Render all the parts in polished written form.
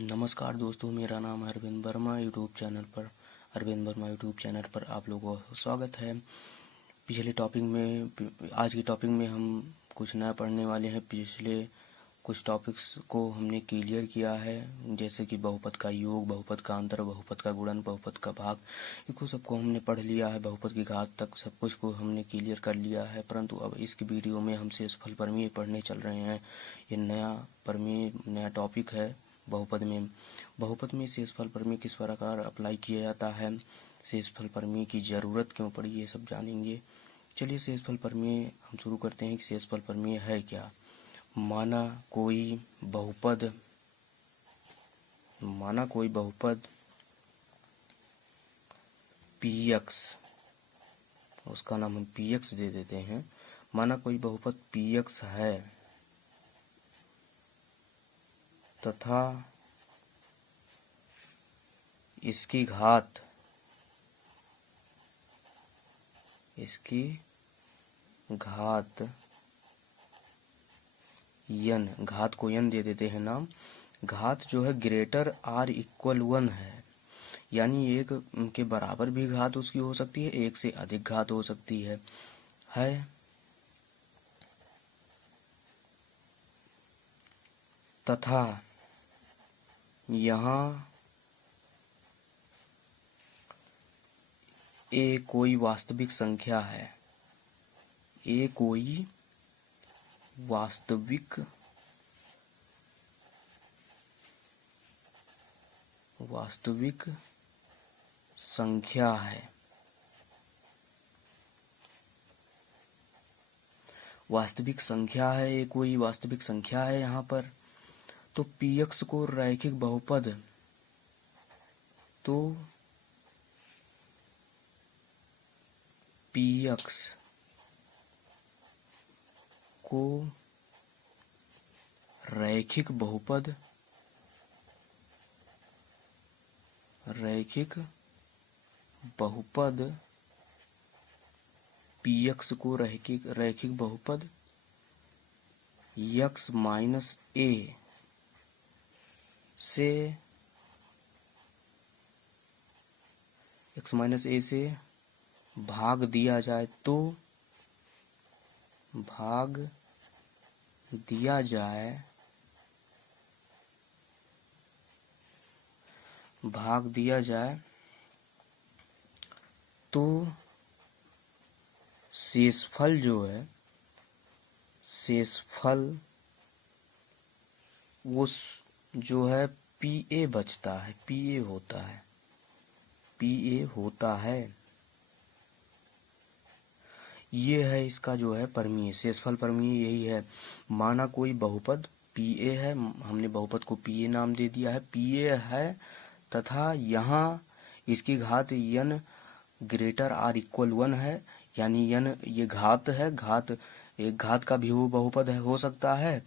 नमस्कार दोस्तों, मेरा नाम है अरविंद वर्मा। अरविंद वर्मा यूट्यूब चैनल पर आप लोगों का स्वागत है। आज के टॉपिक में हम कुछ नया पढ़ने वाले हैं। पिछले कुछ टॉपिक्स को हमने क्लियर किया है, जैसे कि बहुपद का योग, बहुपद का अंतर, बहुपद का गुणन, बहुपद का भाग, इनको सबको हमने पढ़ लिया है। बहुपद की घात तक सब कुछ को हमने क्लियर कर लिया है। परंतु अब इसकी वीडियो में हम शेषफल प्रमेय पढ़ने चल रहे हैं। ये नया टॉपिक है। बहुपद में शेषफल प्रमेय किस प्रकार अप्लाई किया जाता है, शेषफल प्रमेय की ज़रूरत क्यों पड़ी, ये सब जानेंगे। चलिए शेषफल प्रमेय हम शुरू करते हैं कि शेषफल प्रमेय है क्या। माना कोई बहुपद px, उसका नाम हम px दे देते हैं। माना कोई बहुपद px है तथा इसकी घात n, घात को n दे देते हैं नाम। घात जो है ग्रेटर आर इक्वल 1 है, यानी एक के बराबर भी घात उसकी हो सकती है, एक से अधिक घात हो सकती है। तथा यहाँ ए कोई वास्तविक संख्या है, ए कोई वास्तविक संख्या है। वास्तविक संख्या है, ये कोई वास्तविक संख्या है यहाँ पर। तो px को रैखिक बहुपद, तो px को रैखिक बहुपद px को रैखिक बहुपद x माइनस a से भाग दिया जाए तो शेषफल वो जो है pa बचता है, pa होता है। ये है इसका जो है प्रमेय, शेषफल प्रमेय यही है। माना कोई बहुपद pa है, हमने बहुपद को pa नाम दे दिया है, pa है तथा यहाँ इसकी घात n ग्रेटर आर इक्वल 1 है, यानी n ये घात है। एक घात का भी वो बहुपद हो सकता है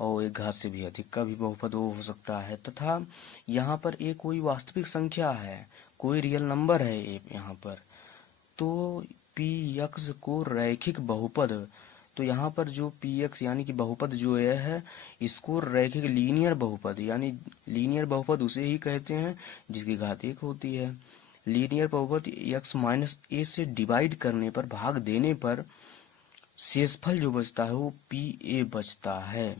और एक घात से भी अधिक का भी बहुपद हो सकता है। तथा यहाँ पर एक कोई वास्तविक संख्या है, कोई रियल नंबर है एक यहाँ पर। तो px को रैखिक बहुपद, तो यहाँ पर जो px यानी कि बहुपद जो है इसको रैखिक लीनियर बहुपद, यानी लीनियर बहुपद उसे ही कहते हैं जिसकी घात 1 होती है। लीनियर बहुपद x माइनस a से डिवाइड करने पर, भाग देने पर शेषफल जो बचता है वो pa बचता है।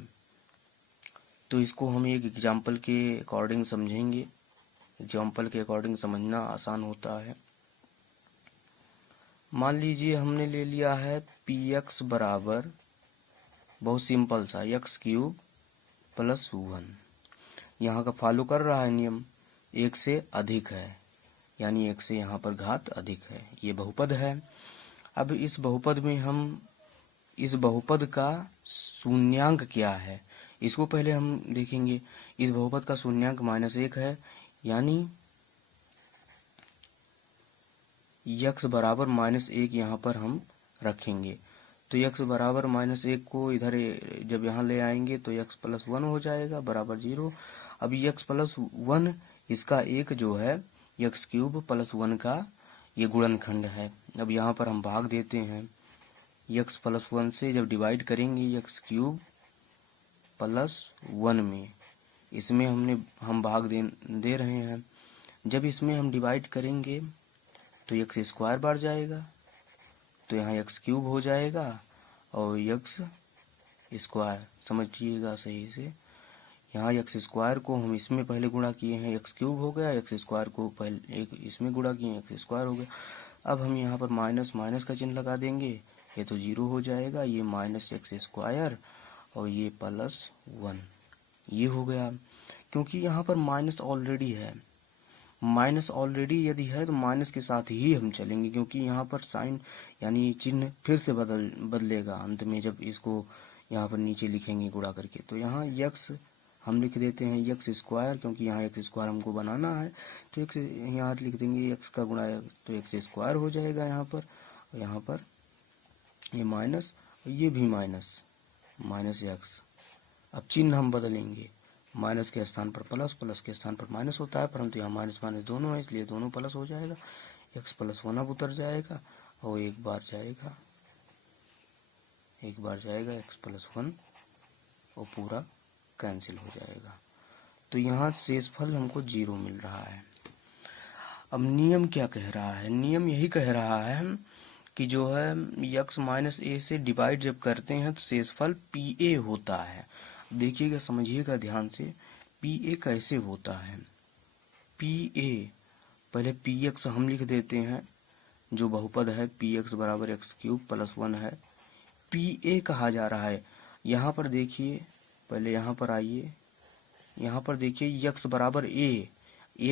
तो इसको हम एक एग्जाम्पल के अकॉर्डिंग समझेंगे। एग्जाम्पल के अकॉर्डिंग समझना आसान होता है। मान लीजिए हमने ले लिया है px बराबर, बहुत सिंपल सा, x³ प्लस 1। यहाँ का फॉलो कर रहा है नियम, एक से अधिक है, यानी एक से यहाँ पर घात अधिक है, ये बहुपद है। अब इस बहुपद में हम इस बहुपद का शून्यांक क्या है इसको पहले हम देखेंगे। इस बहुपद का शून्यांक -1 है, यानी x बराबर -1 यहाँ पर हम रखेंगे। तो x बराबर -1 को इधर जब यहाँ ले आएंगे तो x प्लस 1 हो जाएगा बराबर 0। अभी x प्लस 1 इसका एक जो है x³ प्लस 1 का ये गुणनखंड है। अब यहाँ पर हम भाग देते हैं, x प्लस 1 से जब डिवाइड करेंगे x³ प्लस 1 में, इसमें हम भाग दे रहे हैं। जब इसमें हम डिवाइड करेंगे तो एक्स स्क्वायर बढ़ जाएगा, तो यहाँ एक्स क्यूब हो जाएगा और एक्स स्क्वायर, समझिएगा सही से। यहाँ एक्स स्क्वायर को हम इसमें पहले गुणा किए हैं, एक्स क्यूब हो गया, एक्स स्क्वायर को पहले एक इसमें गुणा किए, एक्स स्क्वायर हो गया। अब हम यहाँ पर माइनस माइनस का चिन्ह लगा देंगे, ये तो जीरो हो जाएगा, ये माइनस एक्स स्क्वायर और ये प्लस 1, ये हो गया। क्योंकि यहाँ पर माइनस ऑलरेडी है, माइनस ऑलरेडी यदि है तो माइनस के साथ ही हम चलेंगे, क्योंकि यहाँ पर साइन यानी चिन्ह फिर से बदलेगा अंत में जब इसको यहाँ पर नीचे लिखेंगे गुणा करके। तो यहाँ एक्स हम लिख देते हैं एक्स स्क्वायर, क्योंकि यहाँ एक्स स्क्वायर हमको बनाना है, तो एक्स यहाँ लिख देंगे, एक्स का गुणा तो एक्स स्क्वायर हो जाएगा यहाँ पर ये माइनस, ये भी माइनस एक्स। अब चिन्ह हम बदलेंगे, माइनस के स्थान पर प्लस, प्लस के स्थान पर माइनस होता है, परंतु यहाँ माइनस माइनस दोनों है, इसलिए दोनों प्लस हो जाएगा, एक्स प्लस 1 अब उतर जाएगा और एक बार जाएगा एक्स प्लस 1 और पूरा कैंसिल हो जाएगा। तो यहाँ शेषफल हमको 0 मिल रहा है। अब नियम क्या कह रहा है? नियम यही कह रहा है कि जो है x माइनस ए से डिवाइड जब करते हैं तो शेषफल पी ए होता है। देखिएगा, समझिएगा ध्यान से, पी ए कैसे होता है। पी ए पहले पी एक्स हम लिख देते हैं, जो बहुपद है पी एक्स बराबर एक्स क्यूब प्लस 1 है, पी ए कहा जा रहा है। यहाँ पर देखिए, पहले यहाँ पर आइए, यहाँ पर देखिए x बराबर ए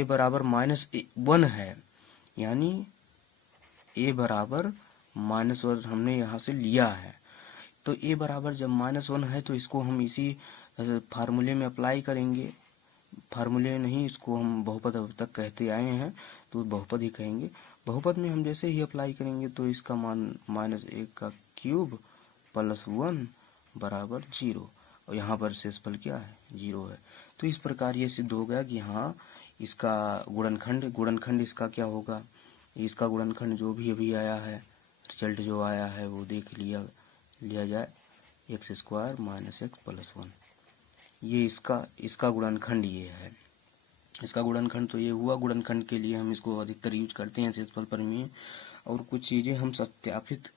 बराबर -1 है, यानी a बराबर -1 हमने यहाँ से लिया है। तो a बराबर जब -1 है तो इसको हम इसी फार्मूले में अप्लाई करेंगे। फार्मूले नहीं, इसको हम बहुपद अब तक कहते आए हैं तो बहुपद ही कहेंगे। बहुपद में हम जैसे ही अप्लाई करेंगे तो इसका मान -1 का क्यूब प्लस 1 बराबर 0, और यहाँ पर शेषफल क्या है? 0 है। तो इस प्रकार ये सिद्ध हो गया कि हाँ, इसका गुणनखंड इसका क्या होगा, इसका गुणनखंड जो भी अभी आया है, रिजल्ट जो आया है वो देख लिया जाए, x square minus x plus 1, ये इसका गुणनखंड ये है। इसका गुणनखंड तो ये हुआ। गुणनखंड के लिए हम इसको अधिकतर यूज करते हैं शेषफल प्रमेय, और कुछ चीज़ें हम सत्यापित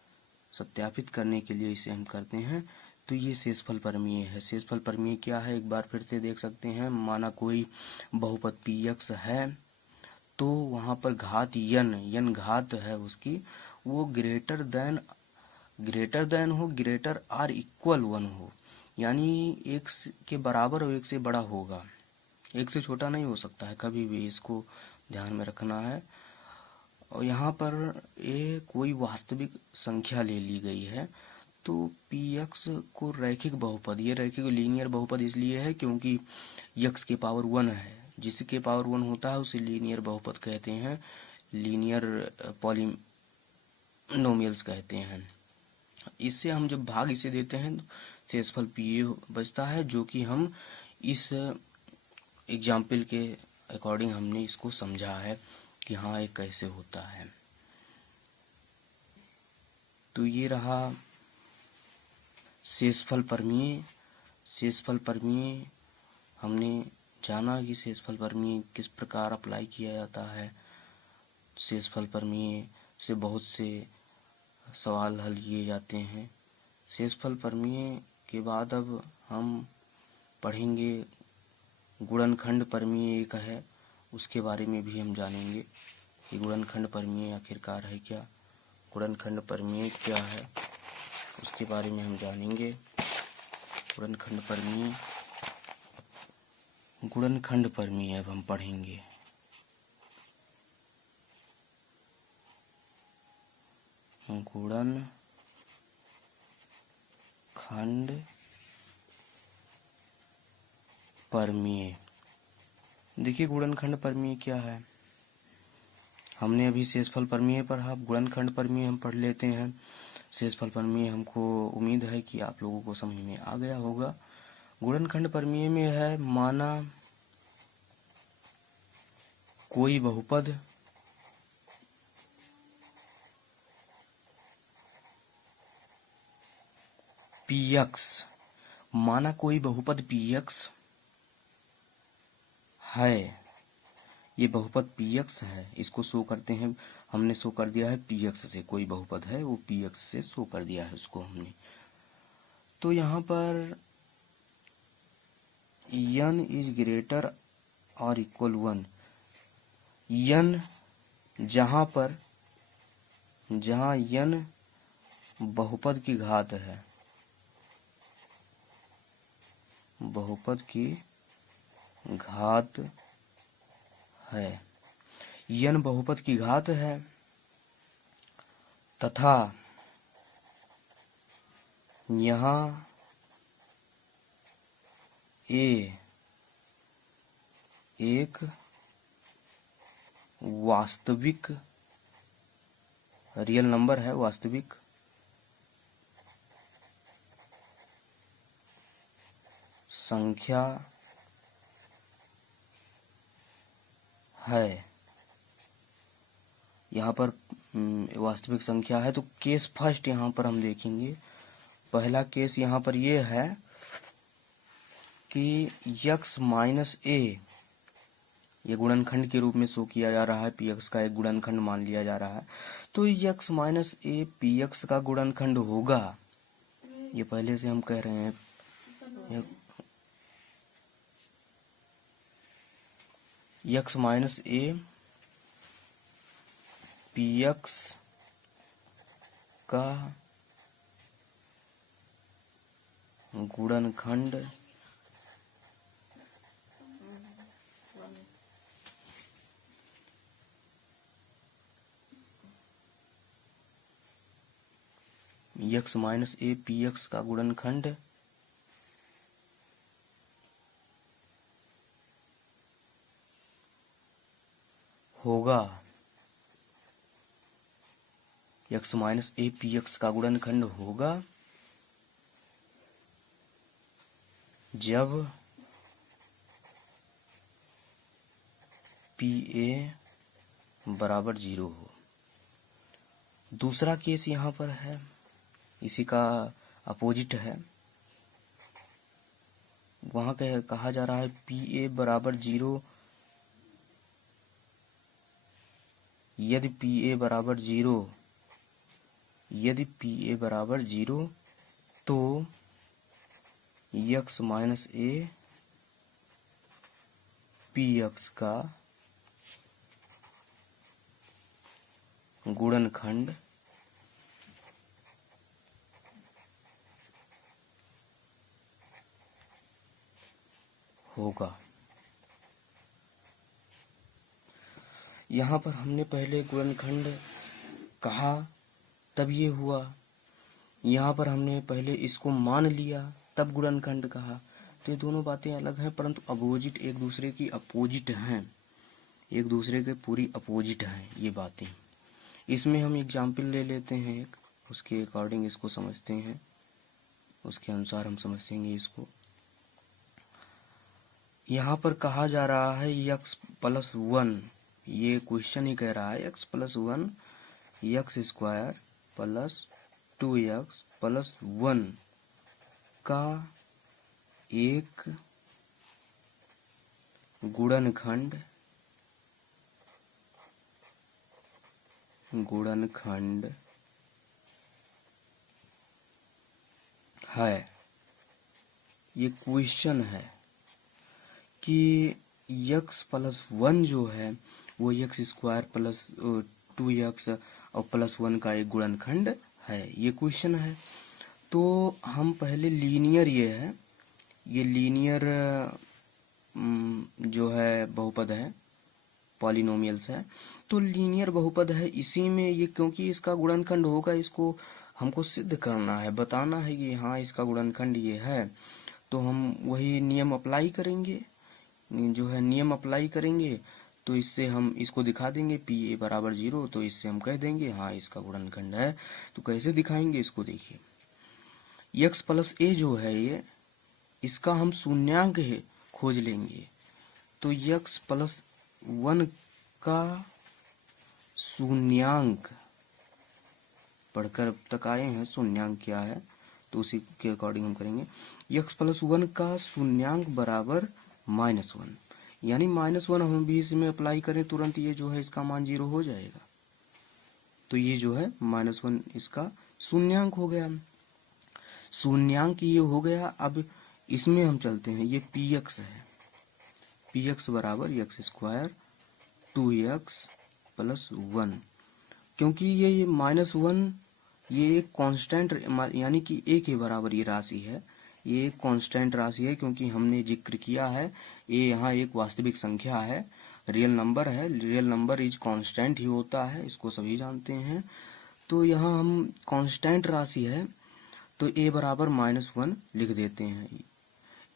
करने के लिए इसे हम करते हैं। तो ये शेषफल प्रमेय है। शेषफल प्रमेय क्या है, एक बार फिर से देख सकते हैं। माना कोई बहुपद पी एक्स है, तो वहाँ पर घात यन घात है उसकी, वो ग्रेटर देन हो, ग्रेटर आर इक्वल 1 हो, यानी एक के बराबर और एक से बड़ा होगा, एक से छोटा नहीं हो सकता है कभी भी, इसको ध्यान में रखना है। और यहाँ पर ये कोई वास्तविक संख्या ले ली गई है, तो पी एक्स को रैखिक बहुपद, ये रैखिक लीनियर बहुपद इसलिए है क्योंकि एक्स के पावर 1 है, जिसके पावर 1 होता है उसे लीनियर बहुपद कहते हैं, लीनियर पॉलिनोमियल्स कहते हैं। इससे हम जब भाग इसे देते हैं तो शेषफल पी ए बचता है, जो कि हम इस एग्जाम्पल के अकॉर्डिंग हमने इसको समझा है कि हाँ ये कैसे होता है। तो ये रहा शेषफल प्रमेय। शेषफल प्रमेय हमने जाना कि शेषफल प्रमेय किस प्रकार अप्लाई किया जाता है। शेषफल प्रमेय से बहुत से सवाल हल किए जाते हैं। शेषफल प्रमेय के बाद अब हम पढ़ेंगे गुणनखंड प्रमेय एक है, उसके बारे में भी हम जानेंगे कि गुणनखंड प्रमेय आखिरकार है क्या, गुणनखंड प्रमेय क्या है, उसके बारे में हम जानेंगे। गुणनखंड प्रमेय अब हम पढ़ेंगे। गुणनखंड प्रमेय, देखिए गुणनखंड प्रमेय क्या है। हमने अभी शेषफल प्रमेय पढ़ा, गुणनखंड प्रमेय हम पढ़ लेते हैं। शेषफल प्रमेय हमको उम्मीद है कि आप लोगों को समझ में आ गया होगा। गुणनखंड प्रमेय में है, माना कोई बहुपद पी एक्स, माना कोई बहुपद पी एक्स है, ये बहुपद px है, इसको शो करते हैं, हमने शो कर दिया है px से, कोई बहुपद है वो px से शो कर दिया है उसको हमने। तो यहाँ पर n इज ग्रेटर और इक्वल 1, n जहाँ n बहुपद की घात है, बहुपद की घात है, n बहुपद की घात है तथा यहाँ a एक वास्तविक रियल नंबर है, वास्तविक संख्या है। यहाँ पर वास्तविक संख्या है। तो केस फर्स्ट यहाँ पर हम देखेंगे, पहला केस यहाँ पर ये है कि x माइनस a ये गुणनखंड के रूप में शो किया जा रहा है, px का एक गुणनखंड मान लिया जा रहा है। तो x माइनस a px का गुणनखंड होगा, ये पहले से हम कह रहे हैं। x माइनस a px का गुणनखंड x माइनस a px का गुणनखंड होगा, x माइनस a px का गुणनखंड होगा जब pa बराबर 0 हो। दूसरा केस यहाँ पर है, इसी का अपोजिट है, वहाँ कहा जा रहा है pa बराबर 0, यदि pa बराबर 0 तो x माइनस a px का गुणनखंड होगा। यहाँ पर हमने पहले गुणनखंड कहा तब ये हुआ, यहाँ पर हमने पहले इसको मान लिया तब गुणनखंड कहा। तो ये दोनों बातें अलग हैं, परंतु अपोजिट, एक दूसरे की अपोजिट हैं, एक दूसरे के पूरी अपोजिट हैं ये बातें। इसमें हम एग्जाम्पल ले लेते हैं एक, उसके अकॉर्डिंग इसको समझते हैं, उसके अनुसार हम समझेंगे इसको। यहाँ पर कहा जा रहा है x प्लस 1, ये क्वेश्चन ही कह रहा है x plus 1 x square plus 2x plus 1 का एक गुणनखंड है। ये क्वेश्चन है कि x प्लस 1 जो है वो x स्क्वायर प्लस 2x और प्लस 1 का एक गुणनखंड है, ये क्वेश्चन है। तो हम पहले लीनियर, ये लीनियर जो है बहुपद है, पॉलिनोमियल्स है, तो लीनियर बहुपद है, इसी में ये क्योंकि इसका गुणनखंड होगा, इसको हमको सिद्ध करना है, बताना है कि हाँ इसका गुणनखंड ये है। तो हम वही नियम अप्लाई करेंगे, जो है नियम अप्लाई करेंगे, तो इससे हम इसको दिखा देंगे pa बराबर 0, तो इससे हम कह देंगे हाँ इसका गुणनखंड है। तो कैसे दिखाएंगे इसको, देखिए x प्लस a जो है ये, इसका हम शून्यांक खोज लेंगे। तो x प्लस 1 का शून्यांक पढ़कर तक आए हैं, शून्यांक क्या है तो उसी के अकॉर्डिंग हम करेंगे। x प्लस 1 का शून्यांक बराबर -1, यानी -1 हम भी इसमें अप्लाई करें तुरंत ये जो है इसका मान 0 हो जाएगा। तो ये जो है -1 इसका शून्यांक हो गया। शून्यांक ये हो गया। अब इसमें हम चलते हैं, ये px है, px बराबर x² 2x + 1, क्योंकि ये -1 ये एक कांस्टेंट यानी कि a के बराबर ये राशि है, ये एक कांस्टेंट राशि है, क्योंकि हमने जिक्र किया है ये यहाँ एक वास्तविक संख्या है, रियल नंबर है। रियल नंबर इज कांस्टेंट ही होता है, इसको सभी जानते हैं। तो यहाँ हम कांस्टेंट राशि है तो a बराबर -1 लिख देते हैं।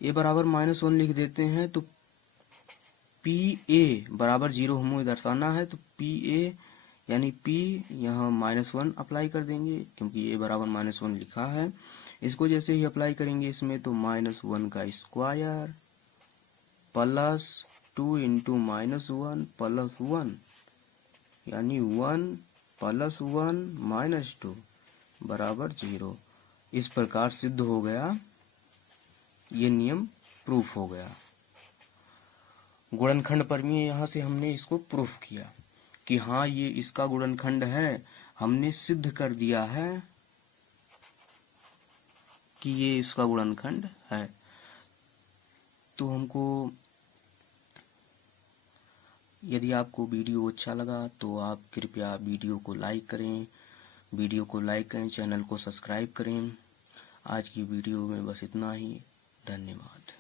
a बराबर -1 लिख देते हैं तो pa बराबर 0 हमें दर्शाना है, तो pa यानी p यहाँ -1 अप्लाई कर देंगे, क्योंकि a बराबर -1 लिखा है। इसको जैसे ही अप्लाई करेंगे इसमें, तो -1 का स्क्वायर प्लस 2 इंटू -1 प्लस 1, यानी 1 + 1 - 2 बराबर 0। इस प्रकार सिद्ध हो गया, ये नियम प्रूफ हो गया। गुणनखंड प्रमेय यहाँ से हमने इसको प्रूफ किया कि हाँ ये इसका गुणनखंड है, हमने सिद्ध कर दिया है कि ये इसका गुणनखंड है। तो हमको, यदि आपको वीडियो अच्छा लगा तो आप कृपया वीडियो को लाइक करें, चैनल को सब्सक्राइब करें। आज की वीडियो में बस इतना ही। धन्यवाद।